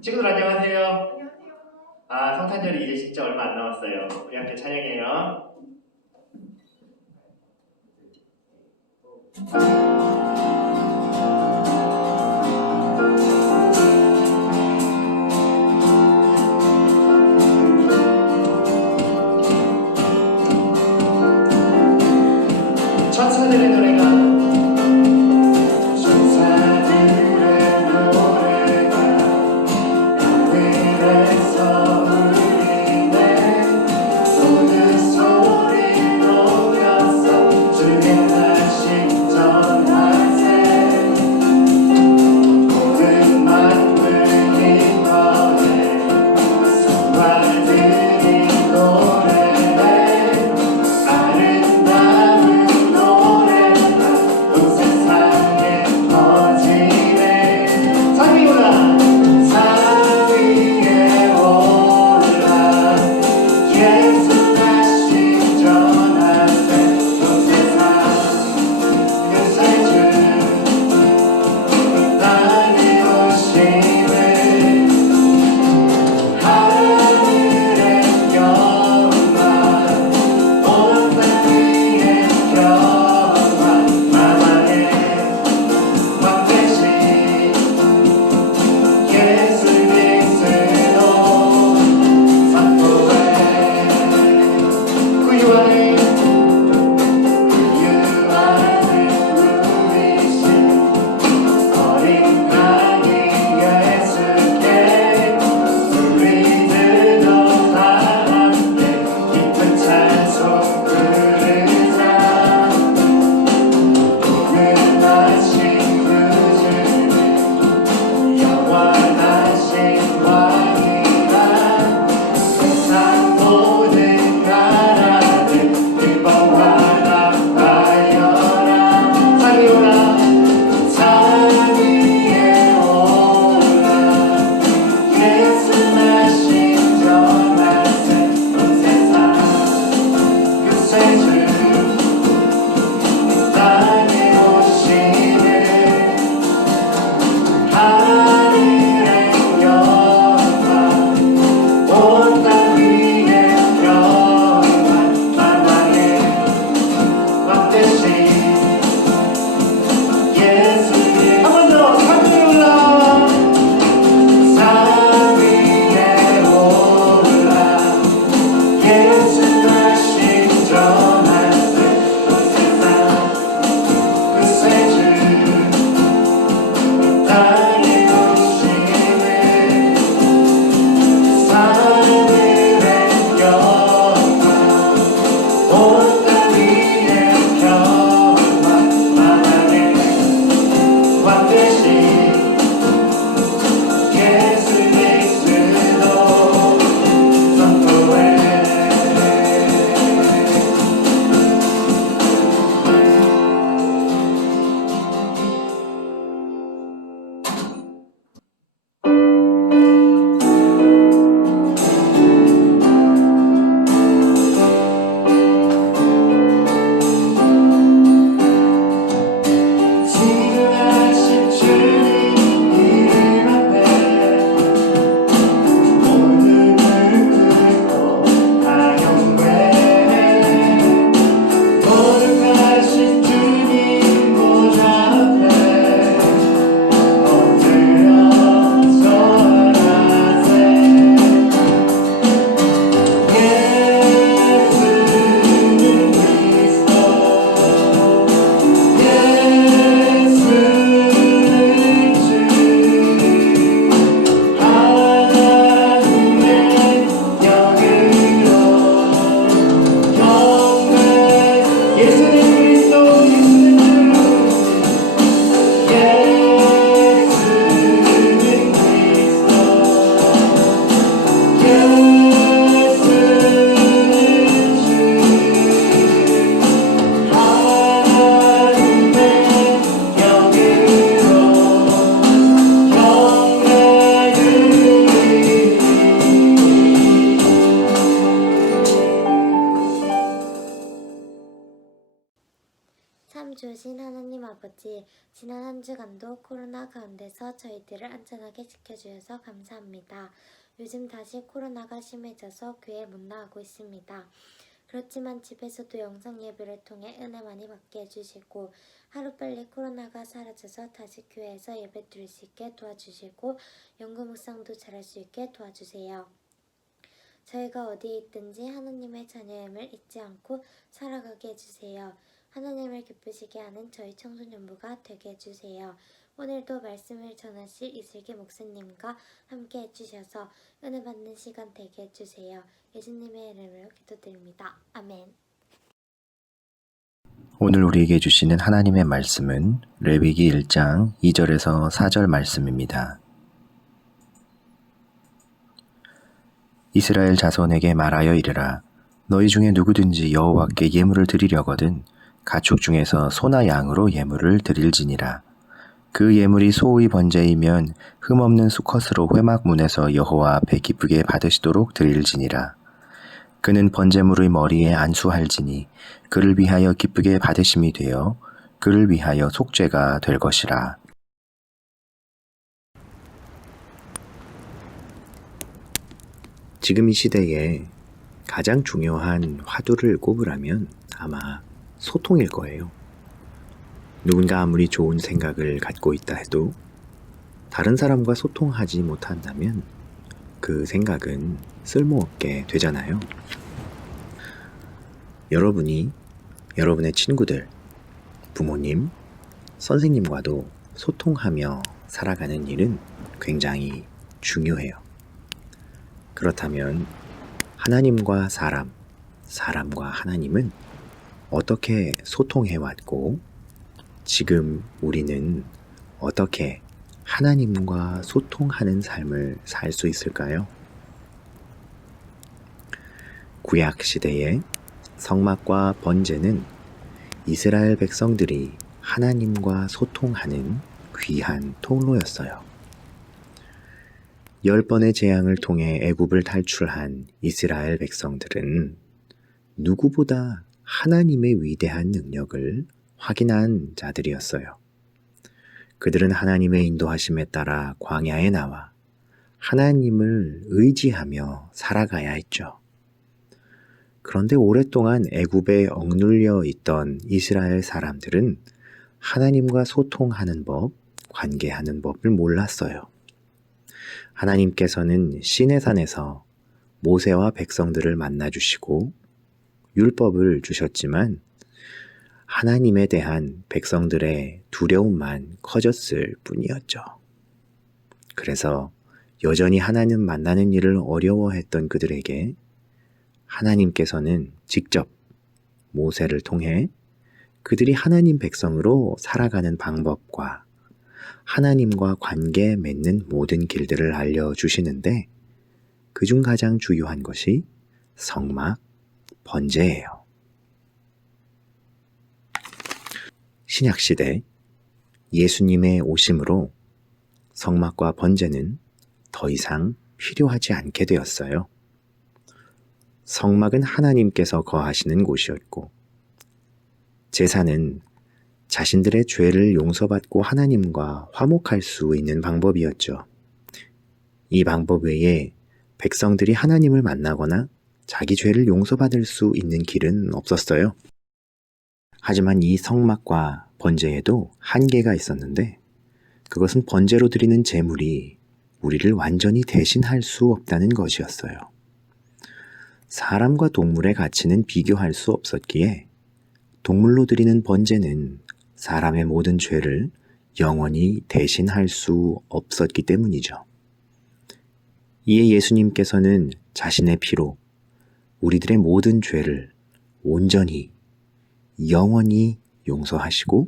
친구들 안녕하세요. 안녕하세요. 성탄절이 이제 진짜 얼마 안 남았어요. 우리 함께 찬양해요. 천사들의 노래가 참 좋으신 하나님 아버지, 지난 한 주간도 코로나 가운데서 저희들을 안전하게 지켜주셔서 감사합니다. 요즘 다시 코로나가 심해져서 교회 못 나가고 있습니다. 그렇지만 집에서도 영상 예배를 통해 은혜 많이 받게 해주시고 하루빨리 코로나가 사라져서 다시 교회에서 예배 드릴 수 있게 도와주시고 연구 묵상도 잘할 수 있게 도와주세요. 저희가 어디에 있든지 하나님의 자녀임을 잊지 않고 살아가게 해주세요. 하나님을 기쁘시게 하는 저희 청소년부가 되게 해주세요. 오늘도 말씀을 전하실 이슬기 목사님과 함께 해주셔서 은혜 받는 시간 되게 해주세요. 예수님의 이름으로 기도드립니다. 아멘. 오늘 우리에게 주시는 하나님의 말씀은 레위기 1장 2절에서 4절 말씀입니다. 이스라엘 자손에게 말하여 이르라. 너희 중에 누구든지 여호와께 예물을 드리려거든 가축 중에서 소나 양으로 예물을 드릴지니라. 그 예물이 소의 번제이면 흠없는 수컷으로 회막문에서 여호와 앞에 기쁘게 받으시도록 드릴지니라. 그는 번제물의 머리에 안수할지니 그를 위하여 기쁘게 받으심이 되어 그를 위하여 속죄가 될 것이라. 지금 이 시대에 가장 중요한 화두를 꼽으라면 아마 소통일 거예요. 누군가 아무리 좋은 생각을 갖고 있다 해도 다른 사람과 소통하지 못한다면 그 생각은 쓸모없게 되잖아요. 여러분이 여러분의 친구들, 부모님, 선생님과도 소통하며 살아가는 일은 굉장히 중요해요. 그렇다면 하나님과 사람, 사람과 하나님은 어떻게 소통해왔고 지금 우리는 어떻게 하나님과 소통하는 삶을 살 수 있을까요? 구약 시대에 성막과 번제는 이스라엘 백성들이 하나님과 소통하는 귀한 통로였어요. 10번의 재앙을 통해 애굽을 탈출한 이스라엘 백성들은 누구보다 하나님의 위대한 능력을 확인한 자들이었어요. 그들은 하나님의 인도하심에 따라 광야에 나와 하나님을 의지하며 살아가야 했죠. 그런데 오랫동안 애굽에 억눌려 있던 이스라엘 사람들은 하나님과 소통하는 법, 관계하는 법을 몰랐어요. 하나님께서는 시내산에서 모세와 백성들을 만나주시고 율법을 주셨지만 하나님에 대한 백성들의 두려움만 커졌을 뿐이었죠. 그래서 여전히 하나님 만나는 일을 어려워했던 그들에게 하나님께서는 직접 모세를 통해 그들이 하나님 백성으로 살아가는 방법과 하나님과 관계 맺는 모든 길들을 알려주시는데 그중 가장 중요한 것이 성막, 번제예요. 신약시대 예수님의 오심으로 성막과 번제는 더 이상 필요하지 않게 되었어요. 성막은 하나님께서 거하시는 곳이었고 제사는 자신들의 죄를 용서받고 하나님과 화목할 수 있는 방법이었죠. 이 방법 외에 백성들이 하나님을 만나거나 자기 죄를 용서받을 수 있는 길은 없었어요. 하지만 이 성막과 번제에도 한계가 있었는데 그것은 번제로 드리는 제물이 우리를 완전히 대신할 수 없다는 것이었어요. 사람과 동물의 가치는 비교할 수 없었기에 동물로 드리는 번제는 사람의 모든 죄를 영원히 대신할 수 없었기 때문이죠. 이에 예수님께서는 자신의 피로 우리들의 모든 죄를 온전히 영원히 용서하시고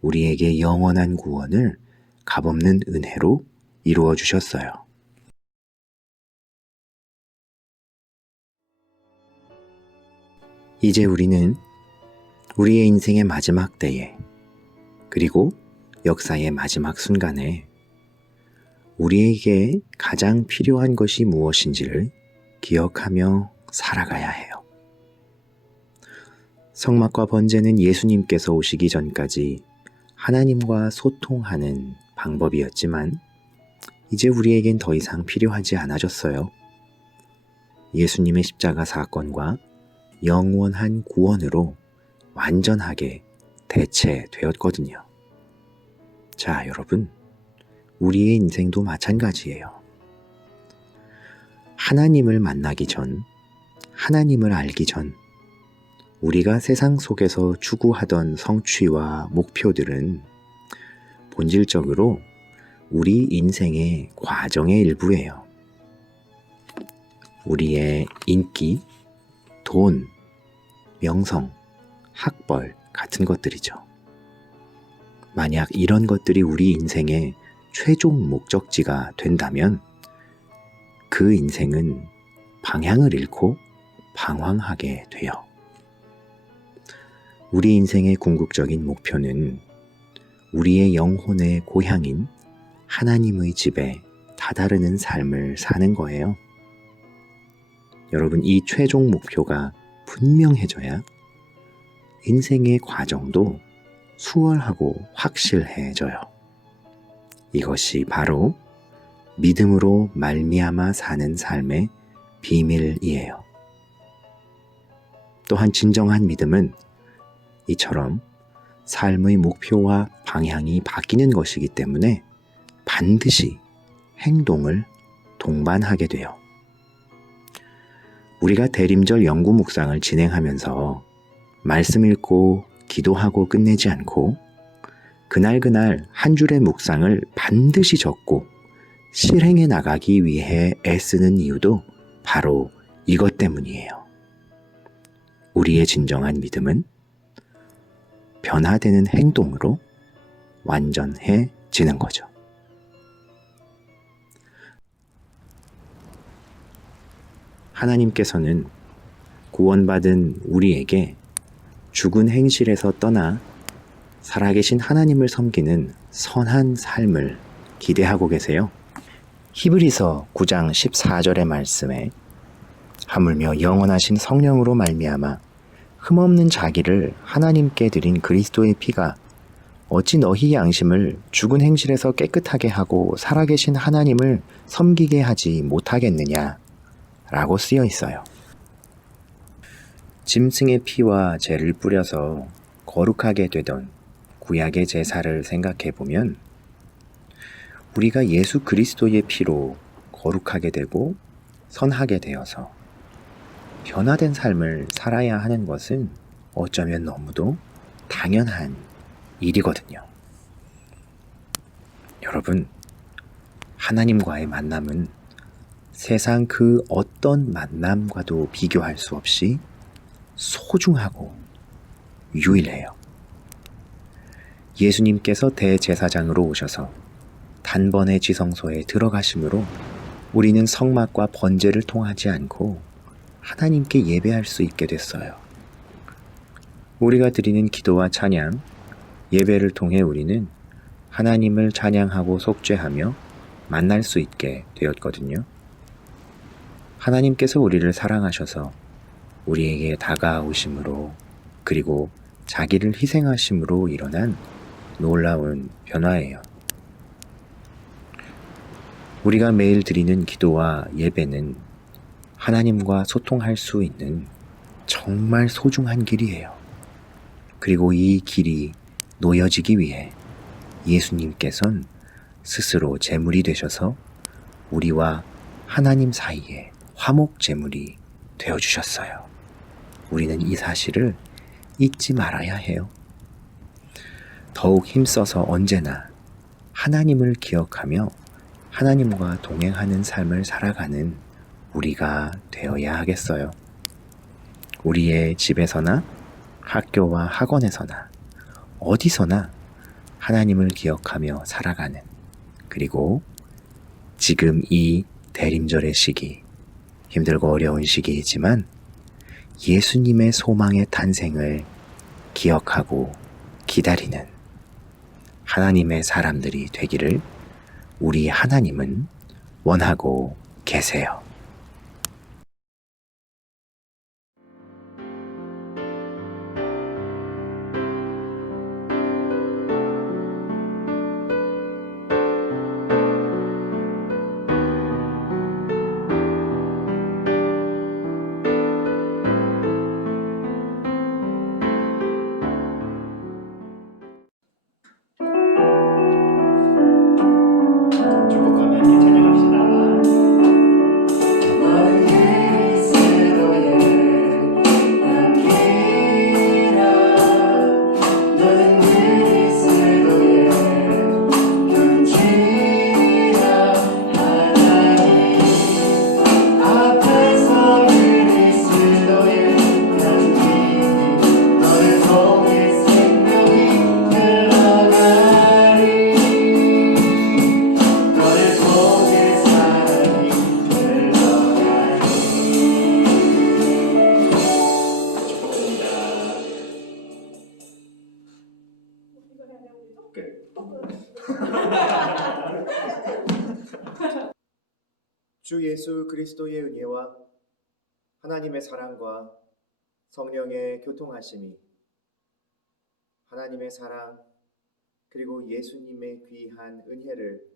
우리에게 영원한 구원을 값없는 은혜로 이루어 주셨어요. 이제 우리는 우리의 인생의 마지막 때에 그리고 역사의 마지막 순간에 우리에게 가장 필요한 것이 무엇인지를 기억하며 살아가야 해요. 성막과 번제는 예수님께서 오시기 전까지 하나님과 소통하는 방법이었지만 이제 우리에겐 더 이상 필요하지 않아졌어요. 예수님의 십자가 사건과 영원한 구원으로 완전하게 대체되었거든요. 자, 여러분, 우리의 인생도 마찬가지예요. 하나님을 만나기 전, 하나님을 알기 전, 우리가 세상 속에서 추구하던 성취와 목표들은 본질적으로 우리 인생의 과정의 일부예요. 우리의 인기, 돈, 명성, 학벌 같은 것들이죠. 만약 이런 것들이 우리 인생의 최종 목적지가 된다면 그 인생은 방향을 잃고 방황하게 돼요. 우리 인생의 궁극적인 목표는 우리의 영혼의 고향인 하나님의 집에 다다르는 삶을 사는 거예요. 여러분, 이 최종 목표가 분명해져야 인생의 과정도 수월하고 확실해져요. 이것이 바로 믿음으로 말미암아 사는 삶의 비밀이에요. 또한 진정한 믿음은 이처럼 삶의 목표와 방향이 바뀌는 것이기 때문에 반드시 행동을 동반하게 돼요. 우리가 대림절 연구 묵상을 진행하면서 말씀 읽고 기도하고 끝내지 않고 그날 한 줄의 묵상을 반드시 적고 실행해 나가기 위해 애쓰는 이유도 바로 이것 때문이에요. 우리의 진정한 믿음은 변화되는 행동으로 완전해지는 거죠. 하나님께서는 구원받은 우리에게 죽은 행실에서 떠나 살아계신 하나님을 섬기는 선한 삶을 기대하고 계세요. 히브리서 9장 14절의 말씀에 하물며 영원하신 성령으로 말미암아 흠없는 자기를 하나님께 드린 그리스도의 피가 어찌 너희 양심을 죽은 행실에서 깨끗하게 하고 살아계신 하나님을 섬기게 하지 못하겠느냐 라고 쓰여 있어요. 짐승의 피와 죄를 뿌려서 거룩하게 되던 구약의 제사를 생각해 보면 우리가 예수 그리스도의 피로 거룩하게 되고 선하게 되어서 변화된 삶을 살아야 하는 것은 어쩌면 너무도 당연한 일이거든요. 여러분, 하나님과의 만남은 세상 그 어떤 만남과도 비교할 수 없이 소중하고 유일해요. 예수님께서 대제사장으로 오셔서 단번에 지성소에 들어가심으로 우리는 성막과 번제를 통하지 않고 하나님께 예배할 수 있게 됐어요. 우리가 드리는 기도와 찬양, 예배를 통해 우리는 하나님을 찬양하고 속죄하며 만날 수 있게 되었거든요. 하나님께서 우리를 사랑하셔서 우리에게 다가오심으로 그리고 자기를 희생하심으로 일어난 놀라운 변화예요. 우리가 매일 드리는 기도와 예배는 하나님과 소통할 수 있는 정말 소중한 길이에요. 그리고 이 길이 놓여지기 위해 예수님께서는 스스로 제물이 되셔서 우리와 하나님 사이에 화목 제물이 되어주셨어요. 우리는 이 사실을 잊지 말아야 해요. 더욱 힘써서 언제나 하나님을 기억하며 하나님과 동행하는 삶을 살아가는 우리가 되어야 하겠어요. 우리의 집에서나 학교와 학원에서나 어디서나 하나님을 기억하며 살아가는, 그리고 지금 이 대림절의 시기, 힘들고 어려운 시기이지만 예수님의 소망의 탄생을 기억하고 기다리는 하나님의 사람들이 되기를 우리 하나님은 원하고 계세요. 주 예수 그리스도의 은혜와 하나님의 사랑과 성령의 교통하심이 하나님의 사랑 그리고 예수님의 귀한 은혜를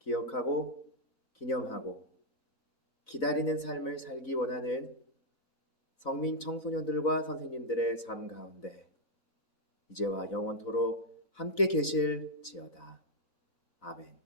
기억하고 기념하고 기다리는 삶을 살기 원하는 성민 청소년들과 선생님들의 삶 가운데 이제와 영원토록 함께 계실지어다. 아멘.